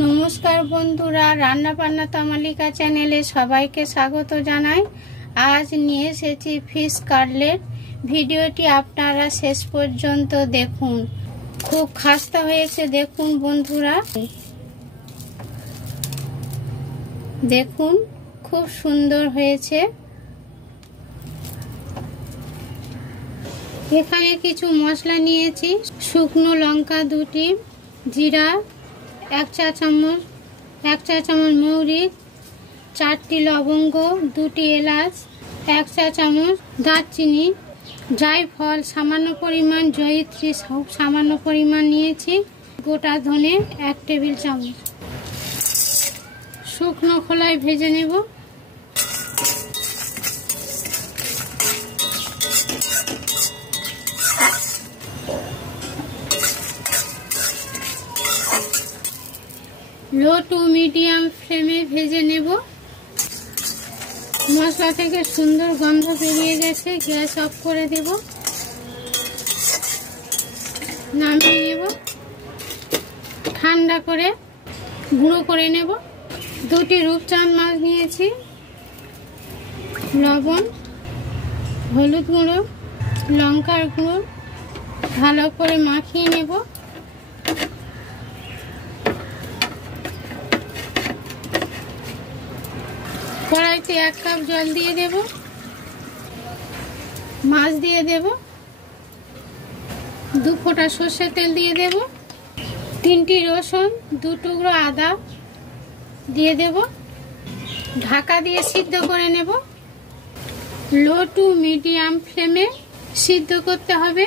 নমস্কার বন্ধুরা, রান্না বান্না তামালিকা চ্যানেলে সবাইকে স্বাগত জানাই। আজ নিয়ে এসেছি ফিশ কাটলেট। ভিডিওটি আপনারা শেষ পর্যন্ত দেখুন। খুব খাস্তা হয়েছে, দেখুন বন্ধুরা, দেখুন খুব সুন্দর হয়েছে। এখানে কিছু মশলা নিয়েছি। শুকনো লঙ্কা 2টি, জিরা 1 চা চামচ, 1 চা চামচ মৌরি, 4টি লবঙ্গ, 2টি এলাচ, 1 চা চামচ দারচিনি, জায়ফল সামান্য পরিমাণ, জয়িত্রী সামান্য পরিমাণ নিয়েছি, গোটা ধনে 1 টেবিল চামচ। শুকনো খোলায় ভেজে নেব। লো টু মিডিয়াম ফ্লেমে ভেজে নেব। মশলা থেকে সুন্দর গন্ধ বেরিয়ে গেছে, গ্যাস অফ করে দেব, নামিয়ে নেব। ঠান্ডা করে গুঁড়ো করে নেব। 2টি রূপচাঁদ মাছ নিয়েছি, লবণ, হলুদ গুঁড়ো, লঙ্কার গুঁড়ো ভালো করে মাখিয়ে নেব। কড়াইতে 1 কাপ জল দিয়ে দেব, মাছ দিয়ে দেব, 2 ফোঁটা সর্ষের তেল দিয়ে দেব, 3টি রসুন, 2 টুকরো আদা দিয়ে দেব। ঢাকা দিয়ে সিদ্ধ করে নেব। লো টু মিডিয়াম ফ্লেমে সিদ্ধ করতে হবে।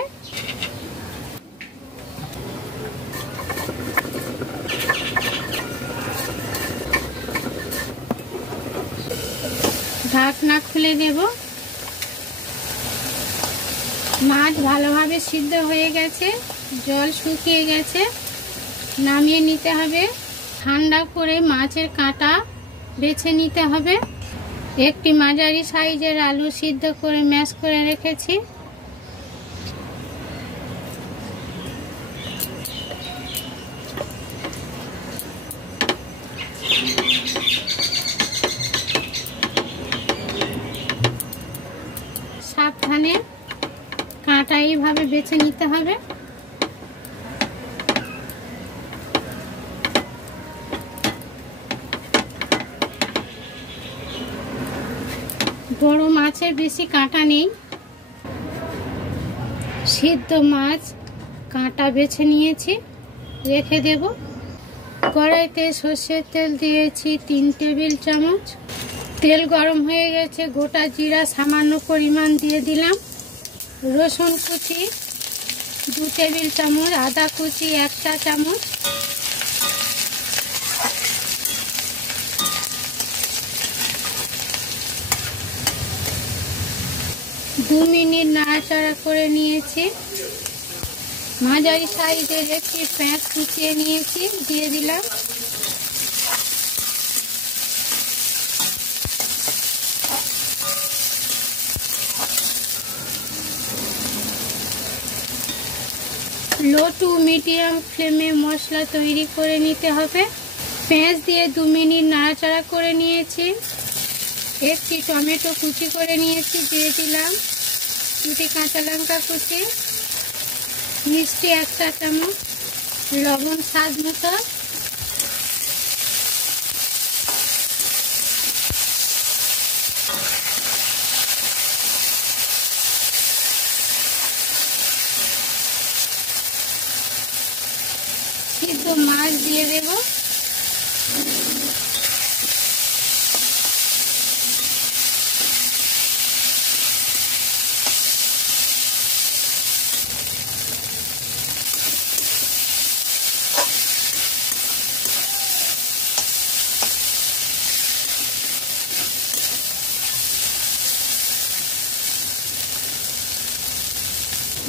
ঢাকনা খুলে দেব। মাছ ভালোভাবে সিদ্ধ হয়ে গেছে, জল শুকিয়ে গেছে, নামিয়ে নিতে হবে। ঠান্ডা করে মাছের কাঁটা বেছে নিতে হবে। একটি মাঝারি সাইজের আলু সিদ্ধ করে ম্যাশ করে রেখেছি। সাবধানে কাঁটা এইভাবে বেছে নিতে হবে। বড় মাছের বেশি কাঁটা নেই। সিদ্ধ মাছ কাঁটা বেছে নিয়েছি, রেখে দেব। কড়াইতে সর্ষের তেল দিয়েছি 3 টেবিল চামচ। তেল গরম হয়ে গেছে, গোটা জিরা সামান্য পরিমাণ দিয়ে দিলাম। রসুন কুচি 2 টেবিল চামচ, আদা কুচি 1 চা চামচ, দু মিনিট নাড়াচাড়া করে নিয়েছি। মাঝারি সাইজের একটি পেঁয়াজ কুচিয়ে নিয়েছি, দিয়ে দিলাম। লো টু মিডিয়াম ফ্লেমে মশলা তৈরি করে নিতে হবে। পেঁয়াজ দিয়ে 2 মিনিট নাড়াচাড়া করে নিয়েছি। একটি টমেটো কুচি করে নিয়েছি, দিয়ে দিলাম। 2টি কাঁচা লঙ্কা কুচি, মিষ্টি 1 চা চামচ, লবণ স্বাদ মতো, সিদ্ধ মাছ দিয়ে দেব।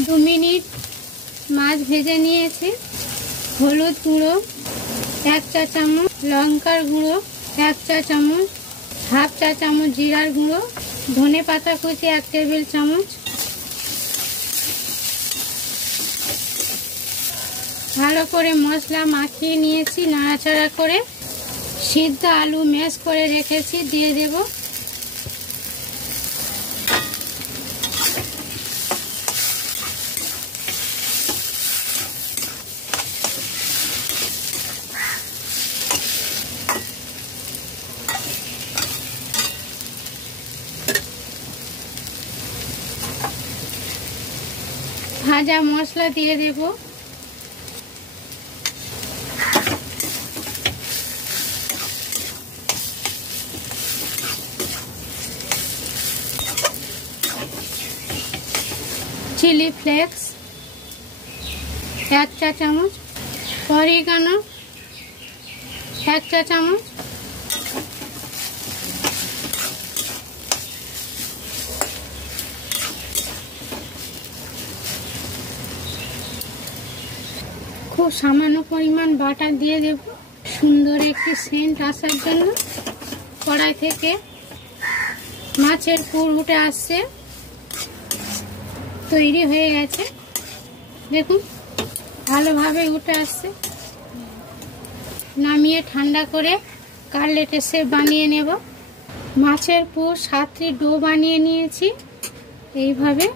দু মিনিট মাছ ভেজে নিয়েছি। হলুদ গুঁড়ো 1 চা চামচ, লঙ্কার গুঁড়ো 1 চা চামচ, হাফ চা চামচ জিরার গুঁড়ো, ধনে পাতা কুচি 1 টেবিল চামচ, ভালো করে মশলা মাখিয়ে নিয়েছি, নাড়াচাড়া করে সিদ্ধ আলু ম্যাশ করে রেখেছি দিয়ে দেব। ভাজা মশলা দিয়ে দেব। চিলি ফ্লেক্স 1 চা চামচ, অরিগানো 1 চা চামচ, খুব সামান্য পরিমাণ বাটার দিয়ে দেব সুন্দর একটি সেন্ট আসার জন্য। কড়াই থেকে মাছের পুর উঠে আসছে, তৈরি হয়ে গেছে। দেখুন ভালোভাবে উঠে আসছে। নামিয়ে ঠান্ডা করে কাটলেটের শেপ বানিয়ে নেব। মাছের পুর 7টি ডো বানিয়ে নিয়েছি। এইভাবে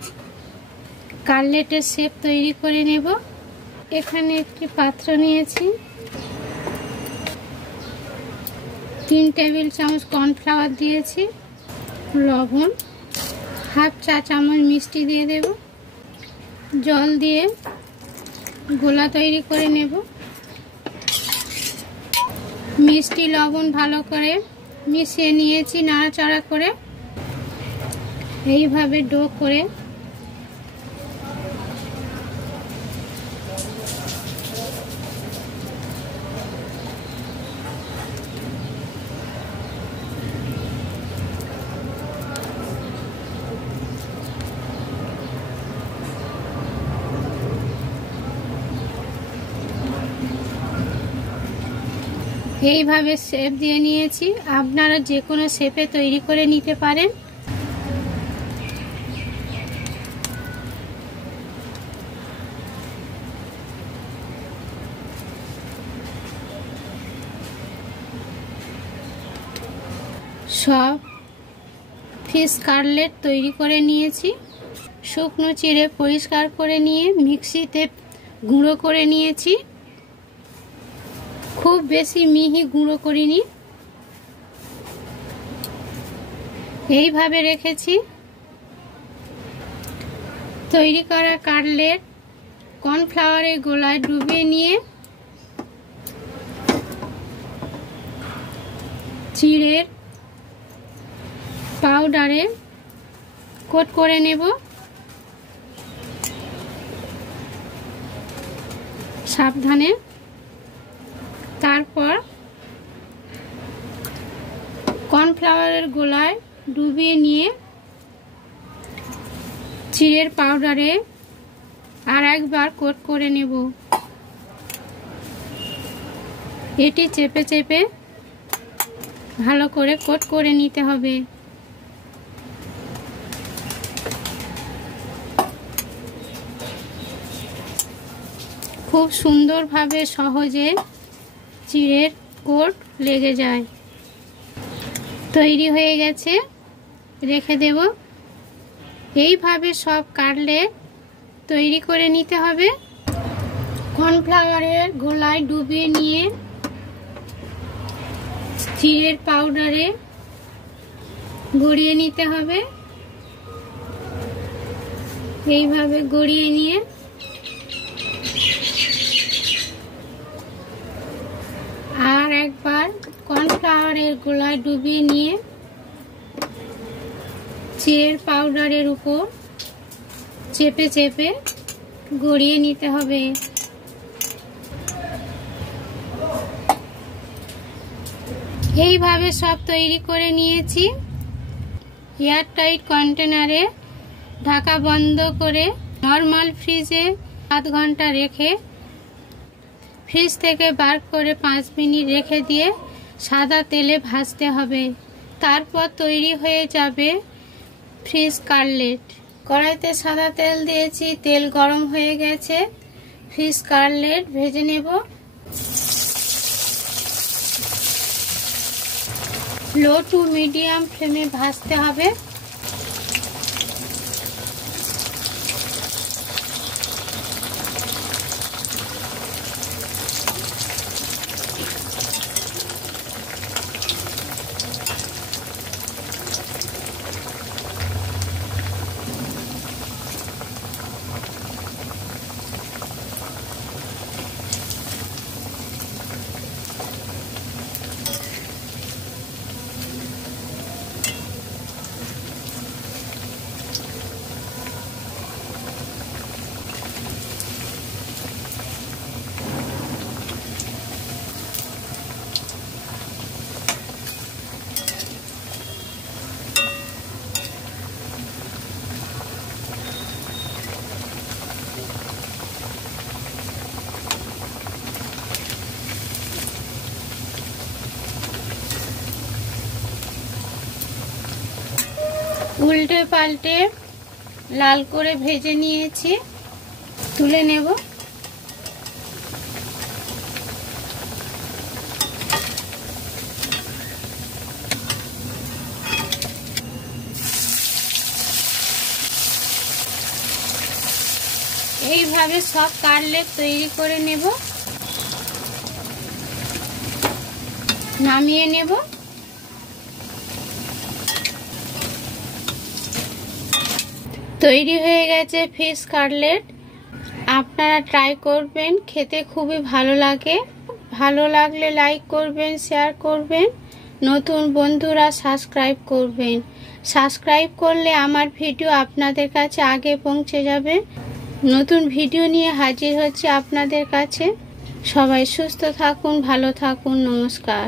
কাটলেটের শেপ তৈরি করে নেব। এখানে একটি পাত্র নিয়েছি, 3 টেবিল চামচ কর্নফ্লাওয়ার দিয়েছি, লবণ, 1/2 চা চামচ মিষ্টি দিয়ে দেব, জল দিয়ে গোলা তৈরি করে নেব। মিষ্টি লবণ ভালো করে মিশিয়ে নিয়েছি নাড়াচাড়া করে। এইভাবে ডো করে এইভাবে শেপ দিয়ে নিয়েছি। আপনারা যে কোনো শেপে তৈরি করে নিতে পারেন। সব ফিশ কাটলেট তৈরি করে নিয়েছি। শুকনো চিড়ে পরিষ্কার করে নিয়ে মিক্সিতে গুঁড়ো করে নিয়েছি। খুব বেশি মিহি গুঁড়ো করিনি। এইভাবে রেখেছি। তৈরি করা কাটলেট কর্নফ্লাওয়ারের গোলায় ডুবিয়ে নিয়ে চিড়ের পাউডারে কোট করে নেব। সাবধানে। তারপর কর্নফ্লাওয়ারের গোলায় ডুবিয়ে নিয়ে চিড়ের পাউডারে আর একবার কোট করে নেব। এটি চেপে চেপে ভালো করে কোট করে নিতে হবে। খুব সুন্দরভাবে সহজে চিড়ের কোট লেগে যায়। তৈরি হয়ে গেছে, রেখে দেব। এইভাবে সব কাটলেট তৈরি করে নিতে হবে। কর্নফ্লাওয়ারের গোলায় ডুবিয়ে নিয়ে চিড়ের পাউডারে গড়িয়ে নিতে হবে। এইভাবে গড়িয়ে নিয়ে আর একবার কর্নফ্লাওয়ারের গোলায় ডুবিয়ে নিয়ে চিড়ের পাউডারের উপর চেপে চেপে গড়িয়ে নিতে হবে। এইভাবে সব তৈরি করে নিয়েছি। এয়ারটাইট কন্টেনারে ঢাকা বন্ধ করে নরমাল ফ্রিজে 7 ঘন্টা রেখে ফ্রিজ থেকে বার করে 5 মিনিট রেখে দিয়ে সাদা তেলে ভাজতে হবে। তারপর তৈরি হয়ে যাবে ফিশ কাটলেট। কড়াইতে সাদা তেল দিয়েছি, তেল গরম হয়ে গেছে। ফিশ কাটলেট ভেজে নেব। লো টু মিডিয়াম ফ্লেমে ভাজতে হবে। উল্টে পাল্টে লাল করে ভেজে নিয়েছি, তুলে নেব। এইভাবে সব কাটলেট তৈরি করে নেব, নামিয়ে নেব। তৈরি হয়ে গেছে ফিশ কাটলেট। আপনারা ট্রাই করবেন, খেতে খুবই ভালো লাগে। ভালো লাগলে লাইক করবেন, শেয়ার করবেন, নতুন বন্ধুরা সাবস্ক্রাইব করবেন। সাবস্ক্রাইব করলে আমার ভিডিও আপনাদের কাছে আগে পৌঁছে যাবে। নতুন ভিডিও নিয়ে হাজির হচ্ছে আপনাদের কাছে। সবাই সুস্থ থাকুন, ভালো থাকুন। নমস্কার।